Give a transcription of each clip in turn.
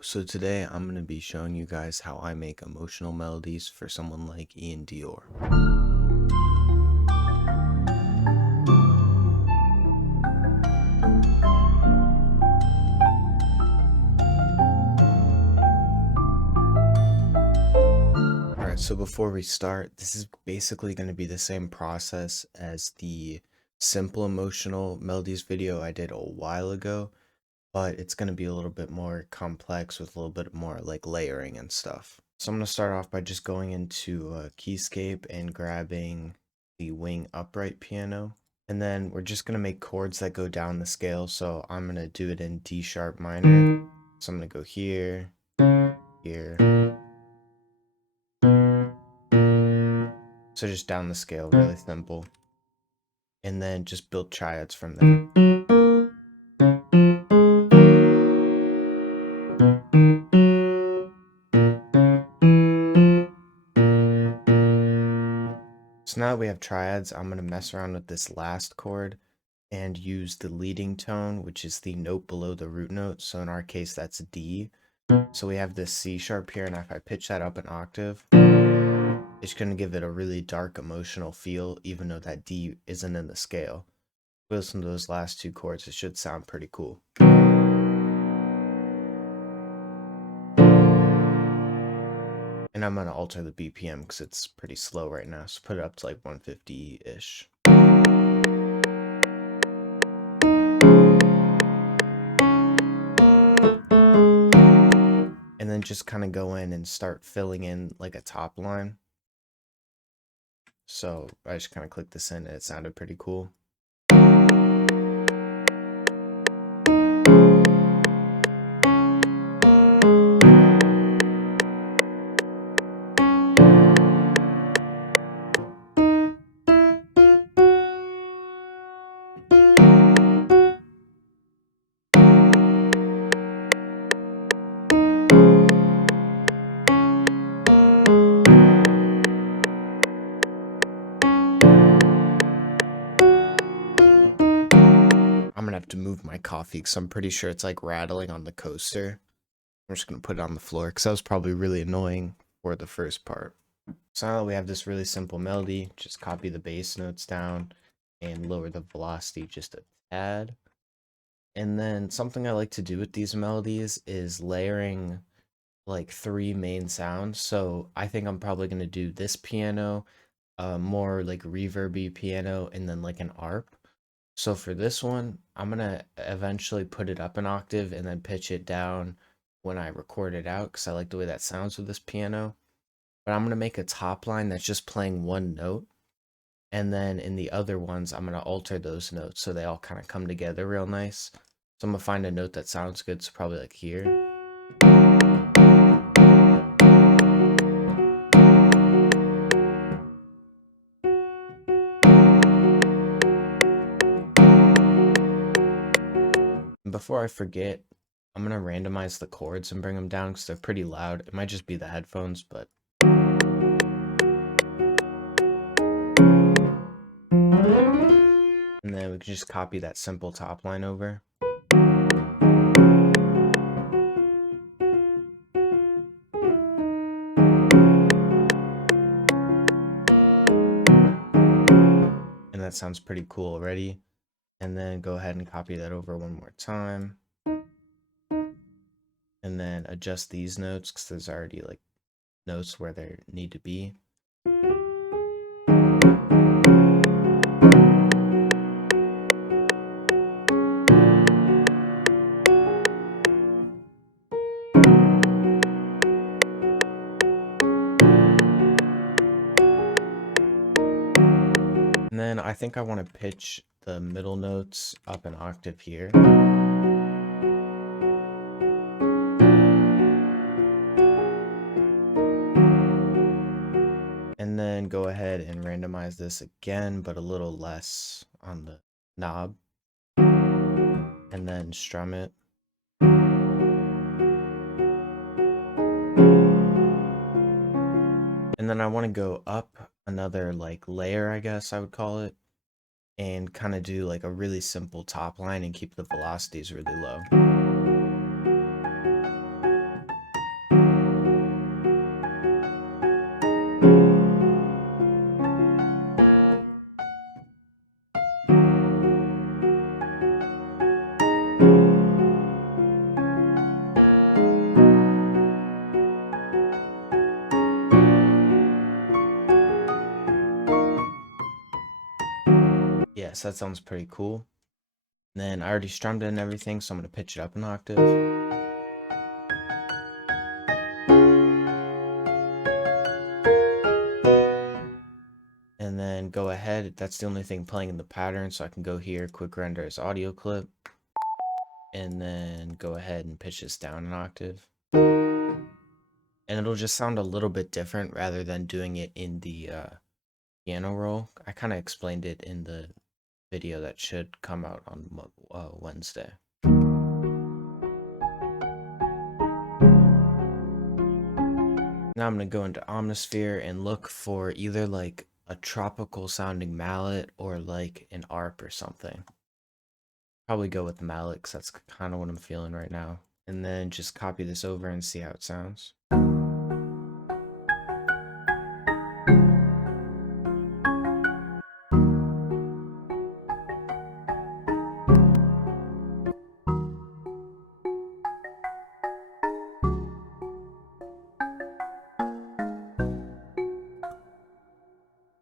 So today I'm going to be showing you guys how I make emotional melodies for someone like Iann Dior. Alright, so before we start, this is basically going to be the same process as the simple emotional melodies video I did a while ago, but it's going to be a little bit more complex with a little bit more like layering and stuff. So I'm going to start off by just going into Keyscape and grabbing the wing upright piano. And then we're just going to make chords that go down the scale. So I'm going to do it in D sharp minor. So I'm going to go here, here. So just down the scale, really simple. And then just build triads from there. So now that we have triads, I'm going to mess around with this last chord and use the leading tone, which is the note below the root note. So in our case, that's D. So we have this C sharp here, and if I pitch that up an octave, it's going to give it a really dark emotional feel, even though that D isn't in the scale. If we listen to those last two chords, it should sound pretty cool. And I'm going to alter the BPM because it's pretty slow right now, so put it up to like 150-ish. And then just kind of go in and start filling in like a top line. So I just kind of clicked this in and it sounded pretty cool. I'm gonna have to move my coffee because I'm pretty sure it's like rattling on the coaster. I'm just gonna put it on the floor because that was probably really annoying for the first part. So now that we have this really simple melody, just copy the bass notes down and lower the velocity just a tad. And then something I like to do with these melodies is layering like 3 main sounds. So I think I'm probably gonna do this piano, more like reverby piano, and then like an arp. So for this one, I'm gonna eventually put it up an octave and then pitch it down when I record it out because I like the way that sounds with this piano. But I'm gonna make a top line that's just playing one note. And then in the other ones, I'm gonna alter those notes so they all kind of come together real nice. So I'm gonna find a note that sounds good, so probably like here. And before I forget, I'm gonna randomize the chords and bring them down because they're pretty loud. It might just be the headphones, but and then we can just copy that simple top line over. And that sounds pretty cool already. And then go ahead and copy that over one more time. And then adjust these notes because there's already like notes where they need to be. And then I think I want to pitch the middle notes up an octave here. And then go ahead and randomize this again, but a little less on the knob. And then strum it. And then I want to go up another like layer, I guess I would call it, and kind of do like a really simple top line and keep the velocities really low. Yes, that sounds pretty cool. And then I already strummed it and everything, so I'm going to pitch it up an octave. And then go ahead, that's the only thing playing in the pattern, so I can go here, quick render as audio clip, and then go ahead and pitch this down an octave. And it'll just sound a little bit different rather than doing it in the piano roll. I kind of explained it in the video that should come out on Wednesday. Now I'm going to go into Omnisphere and look for either like a tropical sounding mallet or like an arp or something. Probably go with mallet because that's kind of what I'm feeling right now. And then just copy this over and see how it sounds.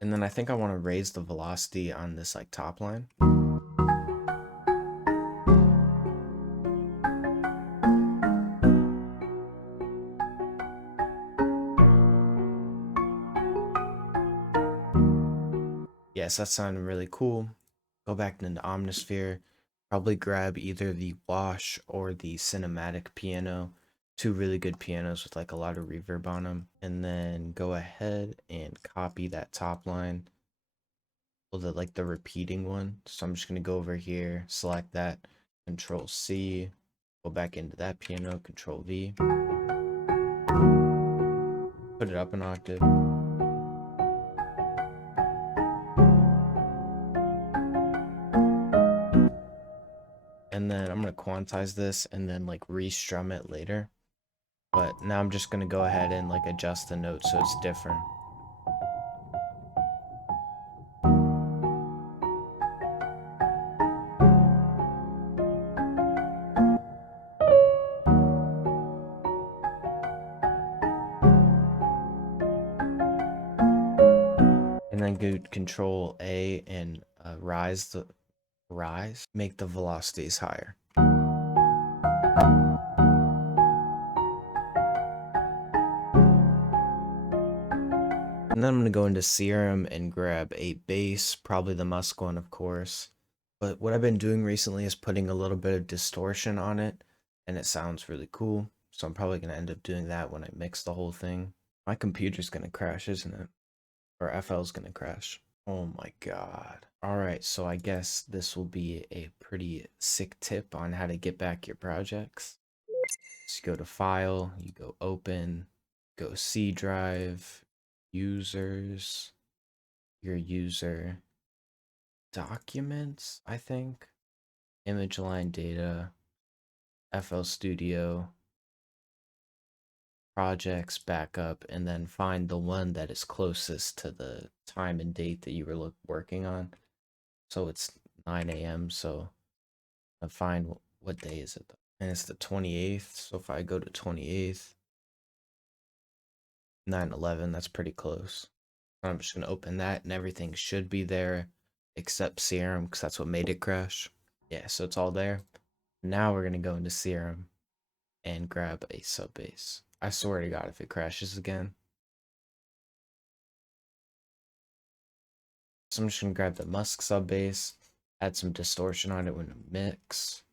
And then I think I want to raise the velocity on this like top line. Yes, that sounded really cool. Go back into Omnisphere. Probably grab either the Wash or the Cinematic piano. Two really good pianos with like a lot of reverb on them. And then go ahead and copy that top line. Well, the repeating one. So I'm just gonna go over here, select that, Control C, go back into that piano, Control V. Put it up an octave. And then I'm going to quantize this and then like restrum it later. But now I'm just going to go ahead and like adjust the note so it's different. And then go Control A and make the velocities higher. And then I'm going to go into Serum and grab a bass, probably the Musk one, of course. But what I've been doing recently is putting a little bit of distortion on it, and it sounds really cool. So I'm probably going to end up doing that when I mix the whole thing. My computer's going to crash, isn't it? Or FL's going to crash. Oh my god. Alright, so I guess this will be a pretty sick tip on how to get back your projects. So you go to File, you go Open, go C Drive, Users, your user, Documents, I think, Image Line Data, FL Studio, Projects, Backup, and then find the one that is closest to the time and date that you were working on. So it's 9 a.m. So I find what day is it though? And it's the 28th. So if I go to 28th, 9/11, that's pretty close. I'm just gonna open that and everything should be there except Serum because that's what made it crash. Yeah, so it's all there. Now we're gonna go into Serum and grab a sub bass. I swear to God, if it crashes again. So I'm just gonna grab the Musk sub bass, add some distortion on it when I mix.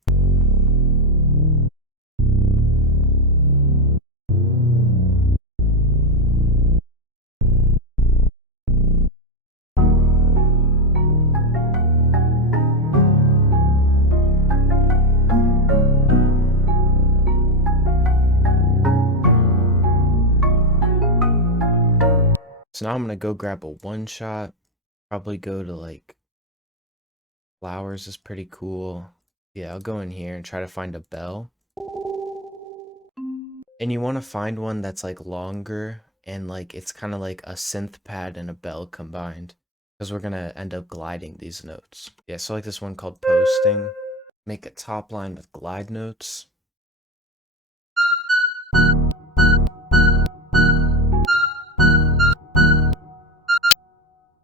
So now I'm gonna go grab a one shot, probably go to like Flowers is pretty cool. Yeah, I'll go in here and try to find a bell. And you want to find one that's like longer and like it's kind of like a synth pad and a bell combined because we're gonna end up gliding these notes. Yeah, so like this one called Posting. Make a top line with glide notes.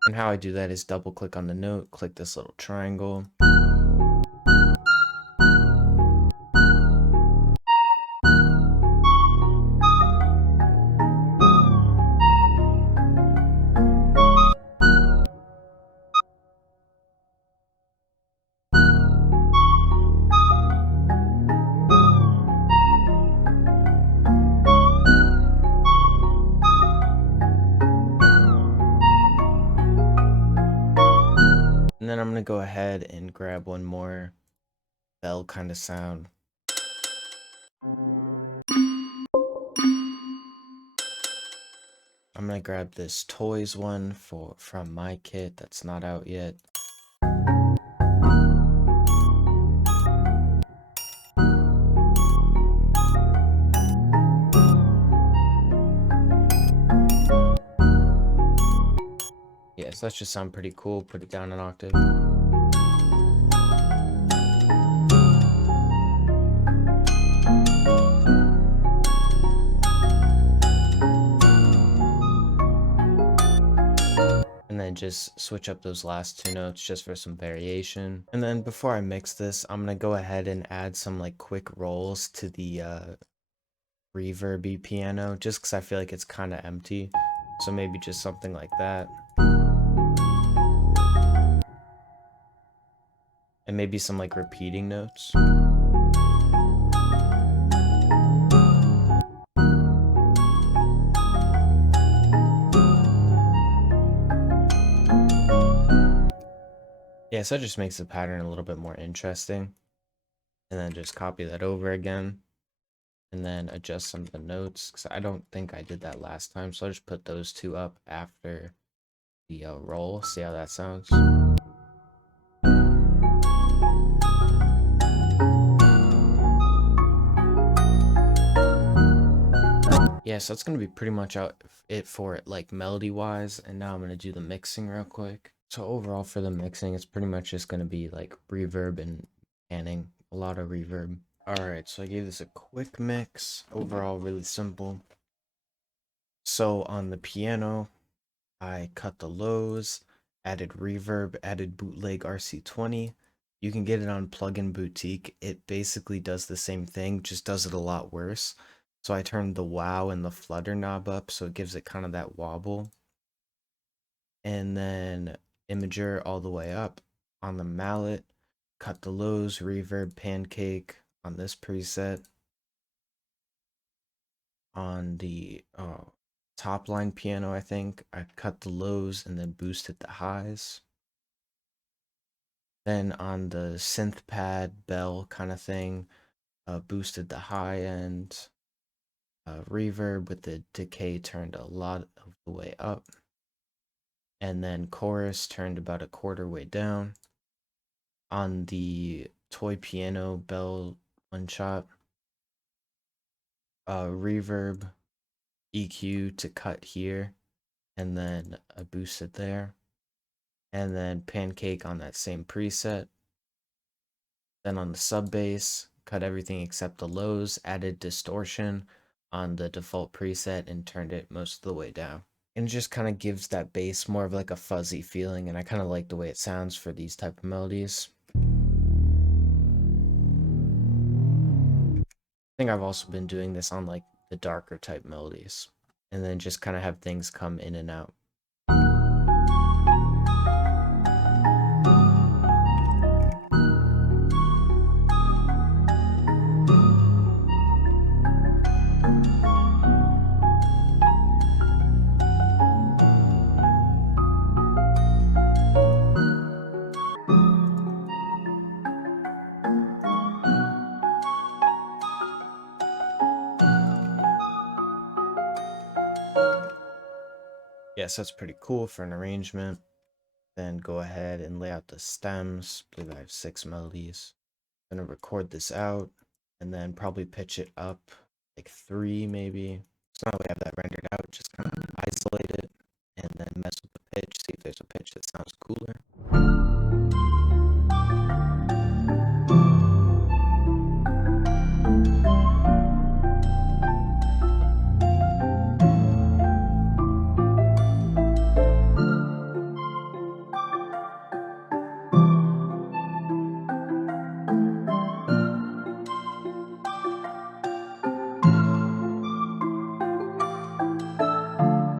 And how I do that is double click on the note, click this little triangle. And then I'm going to go ahead and grab one more bell kind of sound. I'm going to grab this toys one from my kit that's not out yet. Yeah, so that should sound pretty cool. Put it down an octave. And then just switch up those last two notes just for some variation. And then before I mix this, I'm gonna go ahead and add some like quick rolls to the reverby piano, just because I feel like it's kind of empty. So maybe just something like that. And maybe some like repeating notes. Yeah, so it just makes the pattern a little bit more interesting. And then just copy that over again. And then adjust some of the notes, because I don't think I did that last time. So I'll just put those two up after the roll. See how that sounds. Yeah, so that's going to be pretty much it for it, like melody wise. And now I'm going to do the mixing real quick. So overall for the mixing, it's pretty much just going to be like reverb and panning, a lot of reverb. All right, so I gave this a quick mix. Overall, really simple. So on the piano, I cut the lows, added reverb, added bootleg RC20. You can get it on Plugin Boutique. It basically does the same thing, just does it a lot worse. So I turned the wow and the flutter knob up, so it gives it kind of that wobble. And then imager all the way up. On the mallet, cut the lows, reverb, pancake on this preset. On the top line piano, I think I cut the lows and then boosted the highs. Then on the synth pad bell kind of thing, boosted the high end. Reverb with the decay turned a lot of the way up. And then chorus turned about a quarter way down. On the toy piano bell one shot, reverb, EQ to cut here, and then a boosted there. And then pancake on that same preset. Then on the sub bass, cut everything except the lows, added distortion on the default preset and turned it most of the way down. And it just kind of gives that bass more of like a fuzzy feeling, and I kind of like the way it sounds for these type of melodies. I think I've also been doing this on like the darker type melodies, and then just kind of have things come in and out. Yes, that's pretty cool for an arrangement. Then go ahead and lay out the stems. I believe I have 6 melodies. I'm gonna record this out and then probably pitch it up like 3 maybe. So now we have that rendered out, just kind of isolate it and then mess with the pitch, see if there's a pitch that sounds cooler.